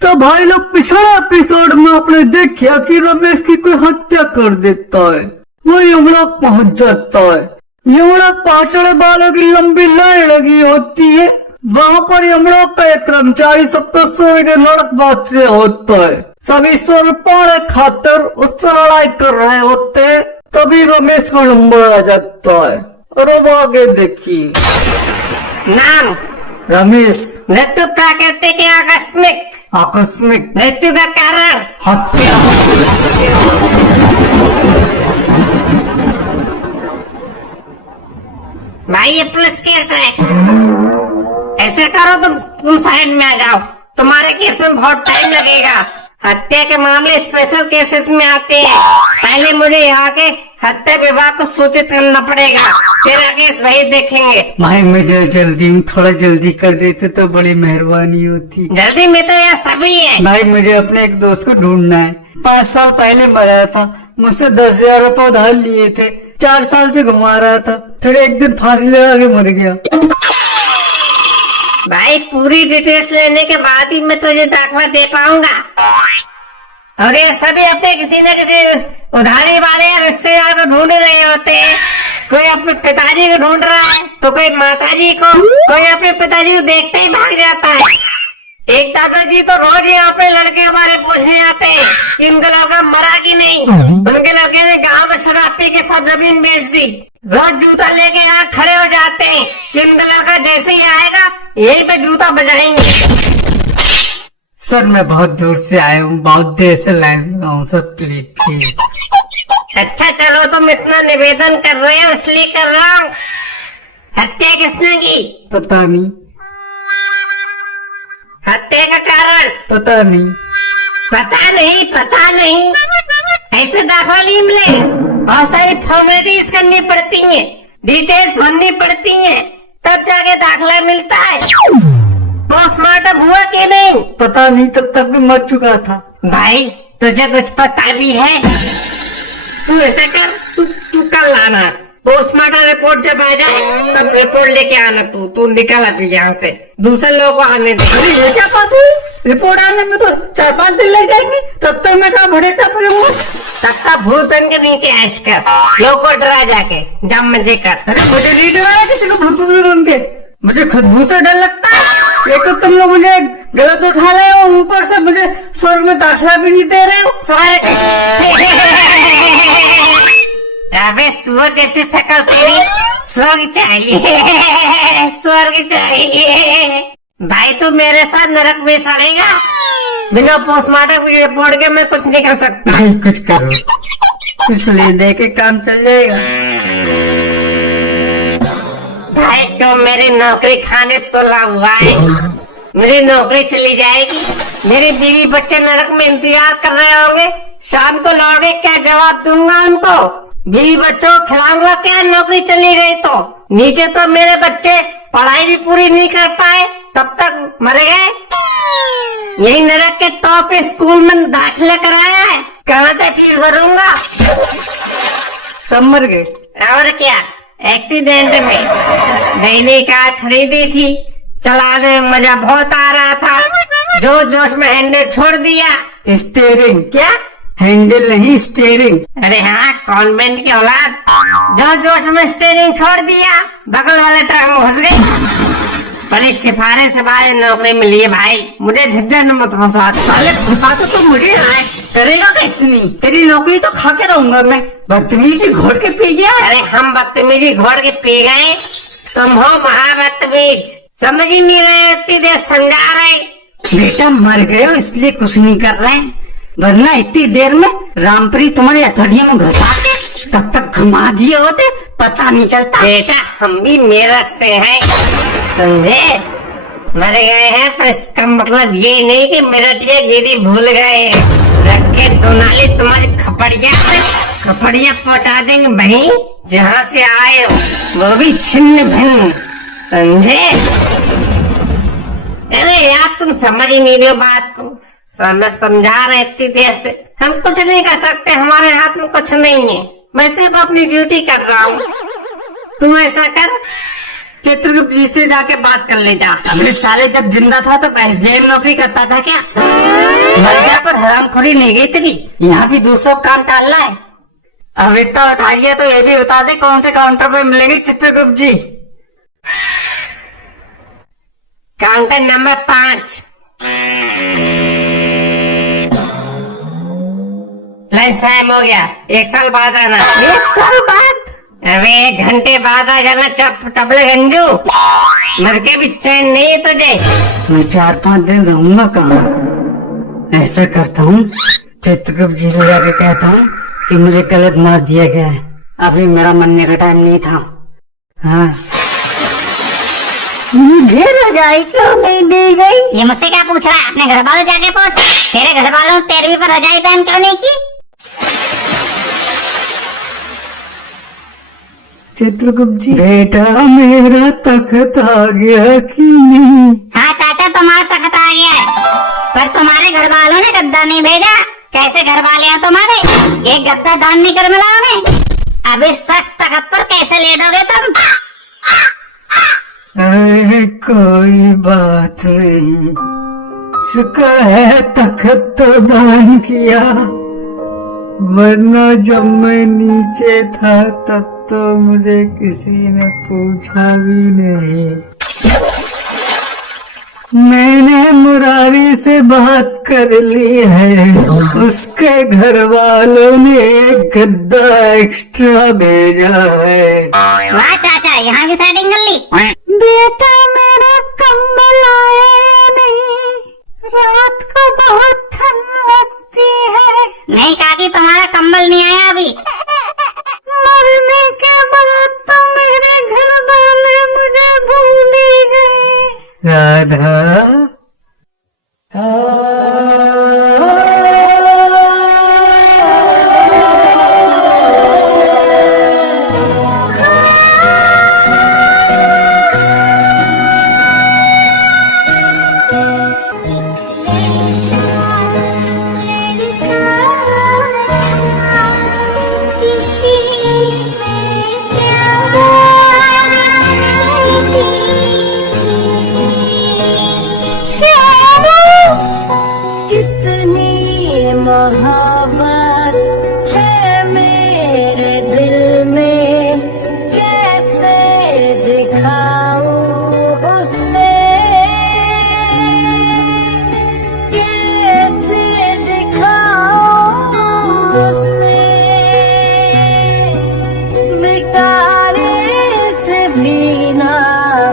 तो भाई लोग पिछले एपिसोड में आपने देखा कि रमेश की कोई हत्या कर देता है, वो यमराज पहुंच जाता है। यमराज पहुंचने वालों की लंबी लाइन लगी होती है। वहाँ पर यमराज का एक कर्मचारी सबको सोए के लड़क बात रहे होता है। सभी सोने पाने खातर उससे लड़ाई कर रहे होते हैं। तभी रमेश का नंबर आ जाता है और अब आगे देखिए। नाम रमेश। मृत्यु प्राकृतिक या आकस्मिक? आकस्मिक। मृत्यु का कारण? हत्या। भाई ये पुलिस केस है, ऐसे करो तुम साइड में आ जाओ, तुम्हारे केस में बहुत टाइम लगेगा। हत्या के मामले स्पेशल केसेस में आते हैं। पहले मुझे यहाँ के हत्या विभाग को सूचित करना पड़ेगा, तेरा केस वही देखेंगे। भाई मुझे जल्दी में थोड़ा जल्दी कर देते तो बड़ी मेहरबानी होती। जल्दी में तो यह सभी है। भाई मुझे अपने एक दोस्त को ढूंढना है। 5 साल पहले मरा था, मुझसे 10,000 रुपए उधार लिए थे। 4 साल से घुमा रहा था, फिर एक दिन फांसी लगा के मर गया। भाई पूरी डिटेल्स लेने के बाद ही मैं तुझे दाखला दे पाऊंगा। और ये सभी अपने किसी न किसी उधारी वाले या रिश्तेदार को ढूंढ रहे होते हैं। कोई अपने पिताजी को ढूंढ रहा है तो कोई माताजी को, कोई अपने पिताजी को देखते ही भाग जाता है। एक दादाजी तो रोज ही अपने लड़के के बारे में पूछने आते हैं कि उनका लड़का मरा कि नहीं। उनके लड़के ने गांव में शराब पी के साथ जमीन बेच दी। रोज जूता लेके यहाँ खड़े हो जाते हैं कि उनका लड़का जैसे ही आएगा यहीं पे जूता बजाएंगे। सर मैं बहुत दूर से आया हूँ, बहुत देर से लाइन में हूँ सर, प्लीज। अच्छा चलो तुम इतना निवेदन कर रहे हो इसलिए कर रहा हूँ। हत्या किसने की? पता नहीं। हत्या का कारण? पता नहीं। पता नहीं, पता नहीं, ऐसे दाखला नहीं मिले। बहुत सारी फॉर्मेलिटीज करनी पड़ती हैं, डिटेल्स भरनी पड़ती हैं, तब जाके दाखला मिलता है। पोस्टमार्टम हुआ कि नहीं? पता नहीं, तब तक भी मर चुका था। भाई तुझे कुछ पता भी है? तू ऐसा कर, तू कल आना, पोस्टमार्टम रिपोर्ट जब आ जाए तब रिपोर्ट लेके आना। तू निकल अभी यहाँ से, दूसरे लोगों को आने दे। अरे ये क्या बात हुई? रिपोर्ट आने में तो 4-5 दिन लग जाएंगे, तब तक मैं कहाँ भड़े था फिरूंगा। तब तक भूत के नीचे ऐश कर, लोग को डरा जाके जब मैं देकर। अरे मुझे नहीं डरा किसी को भूत उनके, मुझे खुशबू से डर लगता है। एक तो तुम लोग मुझे गलत उठा रहे हो, ऊपर से मुझे स्वर्ग में दाखिला भी नहीं दे रहे हो। अबे सुअर जैसी शकल तेरी, स्वर्ग चाहिए, स्वर्ग चाहिए। भाई तू मेरे साथ नरक में सड़ेगा। बिना पोस्टमार्टम की रिपोर्ट के मैं कुछ नहीं कर सकता। भाई कुछ करो, कुछ ले दे के काम चल जाएगा। भाई क्यों मेरी नौकरी खाने तोला हुआ है? मेरी नौकरी चली जाएगी, मेरी बीवी बच्चे नरक में इंतजार कर रहे होंगे। शाम को लौटे क्या जवाब दूंगा उनको? बीवी बच्चों को खिलाऊंगा क्या नौकरी चली गई तो? नीचे तो मेरे बच्चे पढ़ाई भी पूरी नहीं कर पाए, तब तक मर गए। यही नरक के टॉप स्कूल में दाखिला कराया है, कहाँ से फीस भरूंगा? सब मर गए। और क्या, एक्सीडेंट में नई कार खरीदी थी, चलाने में मजा बहुत आ रहा था, जोश में हैंडल छोड़ दिया। स्टीयरिंग? क्या? हैंडल नहीं, स्टीयरिंग। अरे हाँ, कॉन्वेंट की औलाद, जोश में स्टीयरिंग छोड़ दिया, बगल वाले ट्रक में घुस गई। पुलिस सिफारिश से बाहर नौकरी मिली है भाई, मुझे झंझट में मत फंसा। साले फंसाते तो मुझे आए, करेगा कैसे नहीं? तेरी नौकरी तो खा के रहूंगा मैं। बदतमीजी घोड़ के पी गया। अरे हम बदतमीजी घोड़ के पी गए, तुम हो महाबदतमीज, समझ ही नहीं रहे, इतनी देर समझा रहे। बेटा मर गए हो इसलिए कुछ नहीं कर रहे, वरना इतनी देर में रामप्री तुम्हारी हथौड़ी में घुसा के तब तक घुमा दिए होते, पता नहीं चलता। बेटा हम भी मेरठ से हैं, समझे? मर गए हैं पर इसका मतलब ये नहीं कि मेरठिया गिरी भूल गए। रख के दोनाली तुम्हारी खपड़िया पहुंचा देंगे भाई, जहाँ से आए हो, वो भी छिन्न भिन्न, समझे? अरे यार तुम समझ ही नहीं रहे बात को, समझा रहे इतनी देर से। हम कुछ नहीं कर सकते, हमारे हाथ में कुछ नहीं है, मैं सिर्फ अपनी ड्यूटी कर रहा हूँ। तू ऐसा कर, चित्रगुप्त जी से जाके बात कर ले जा। अबे साले जब जिंदा था तो एसबीआई में नौकरी करता था क्या? मर गया पर हरामखोरी नहीं गई तेरी। यहाँ भी दूसरों का काम टालना है। अब इतना बता लिया तो ये भी बता दे कौन से काउंटर पे मिलेंगे Chitragupt ji? Counter number 5। Lunch time हो गया, 1 साल बाद आना। 1 साल बाद? अबे 1 घंटे बाद आ जाना। टबले गंजू, मर के भी चैन नहीं है तुझे। मैं 4-5 दिन रहूंगा कहाँ? ऐसा करता हूँ, चित्रगुप्त जी से जाके कहता हूँ कि मुझे गलत मार दिया गया है, अभी मेरा मरने का टाइम नहीं था। हाँ, मुझे रजाई क्यों नहीं दी गई? ये मुझसे क्या पूछ रहा है? अपने घर वालों जाके पूछ। तेरे घर वालों ने 13वीं पर रजाई दान क्यों नहीं की? चित्रगुप्त जी, बेटा मेरा तख्त आ गया कि नहीं? हाँ चाचा, तुम्हारा तख्त आ गया है, पर तुम्हारे घर वालों ने गद्दा नहीं भेजा। कैसे घर वाले हैं तुम्हारे? एक गद्दा दान नहीं कर मिला उन्हें। अब इस सख्त तख्त पर कैसे लेटोगे तुम? अरे कोई बात नहीं, शुक्र है तख्त तो दान किया, वरना जब मैं नीचे था तब तो मुझे किसी ने पूछा भी नहीं। मैंने मुरारी से बात कर ली है, उसके घर वालों ने एक गद्दा एक्स्ट्रा भेजा है। वाह चाचा, यहाँ भी सेटिंग कर ली। बेटा मेरा कंबल आया या नहीं? रात को बहुत ठंड लगती है। नहीं काकी, तुम्हारा कंबल नहीं आया अभी। मरने के बाद तो मेरे घर वाले मुझे भूल ही गए। राधा, कितनी मोहब्बत है मेरे दिल में, कैसे दिखाऊं उसे, कैसे दिखाऊं उसे। मिटाने से भी ना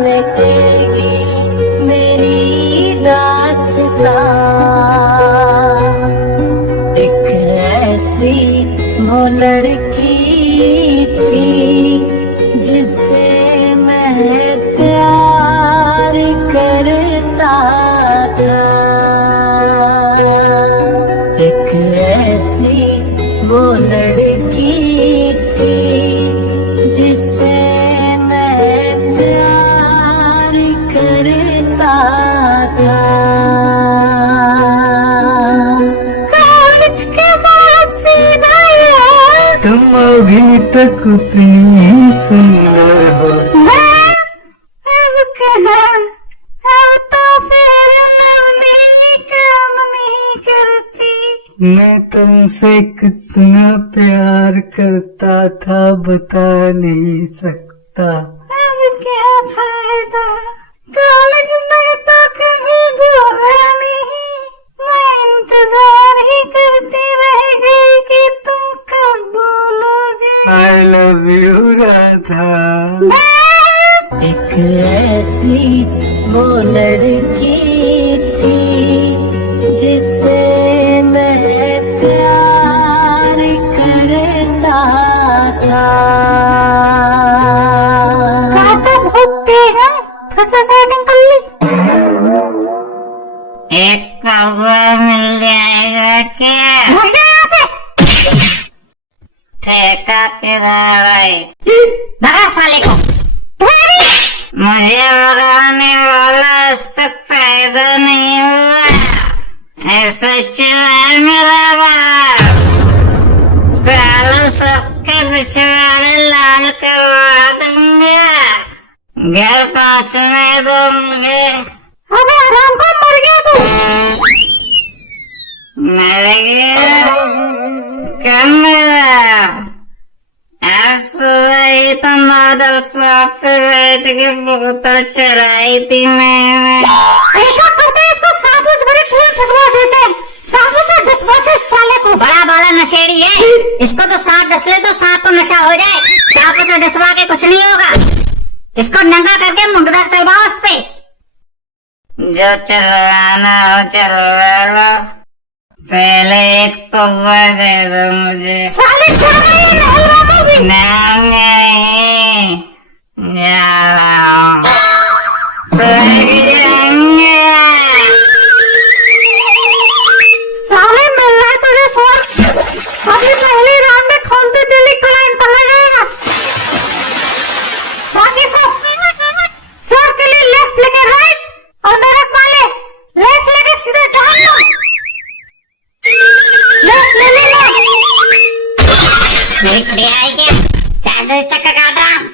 मिटेगी मेरी दास्तां। एक ऐसी वो लड़की थी जिसे मैं प्यार करता था। एक ऐसी वो लड़की थी जिसे मैं प्यार करता था। कॉलेज के बाद सीधा यार, तुम अभी तक उतनी ही सुंदर हो। अब कहाँ, अब तो फिर लवली काम नहीं करती। मैं तुमसे कितना प्यार करता था बता नहीं सकता। अब क्या फायदा, कॉलेज में तो कभी बोला नहीं। मैं इंतजार ही करती रह गई कि तुम कब बोलोगे। I love you Radha. एक ऐसी वो लड़की थी जिसे मैं प्यार करता था। चाचा बहुत तेज है, फिर से सेटिंग कर ली। एक कवर मिल जाएगा क्या? भाग जा यहाँ से। ठेका किधर है? भगा साले को। मुझे भगाने वाला आज तक पैदा नहीं हुआ। ऐसा है मेरा बाप। सालों सबके पिछवाड़े लाल करवा दूंगा। घर पहुंचने दो मुझे। अबे आराम कर, मर गया तू। मर गया? कब मरा? आज सुबह ही तो मॉडल शॉप पे बैठ के बोतल चढ़ाई थी मैंने। ऐसा करते हैं, इसको साबुन से बड़े कुएं फुकवा देते हैं, साबुन से डसवाते साले को। बड़ा बाला नशेड़ी है, इसको तो सांप डस ले तो सांप को नशा हो जाए, सांप से डसवा के कुछ नहीं होगा। इसको नंगा करके मुंगदा चढ़ाओ उस पे। जो चलवाना हो चलवा लो, पहले एक पौवा दे दो मुझे। साले जा रहे हैं महलवा में भी। नहीं, जा रहा हूँ। सही जाएंगे। साले मिल रहा है तुझे सोर, अभी पहली राउंड में खोलते दिल्ली क्लाइन पकड़ जाएगा। बाकी सब सोर के लिए लेफ्ट लेके राइट, और नरक वाले लेफ्ट लेके सीधे जहन्नम। लेफ्ट ले ले ले। मेरी खड़ी आई क्या? चादर से चक्कर काट रहा हूँ।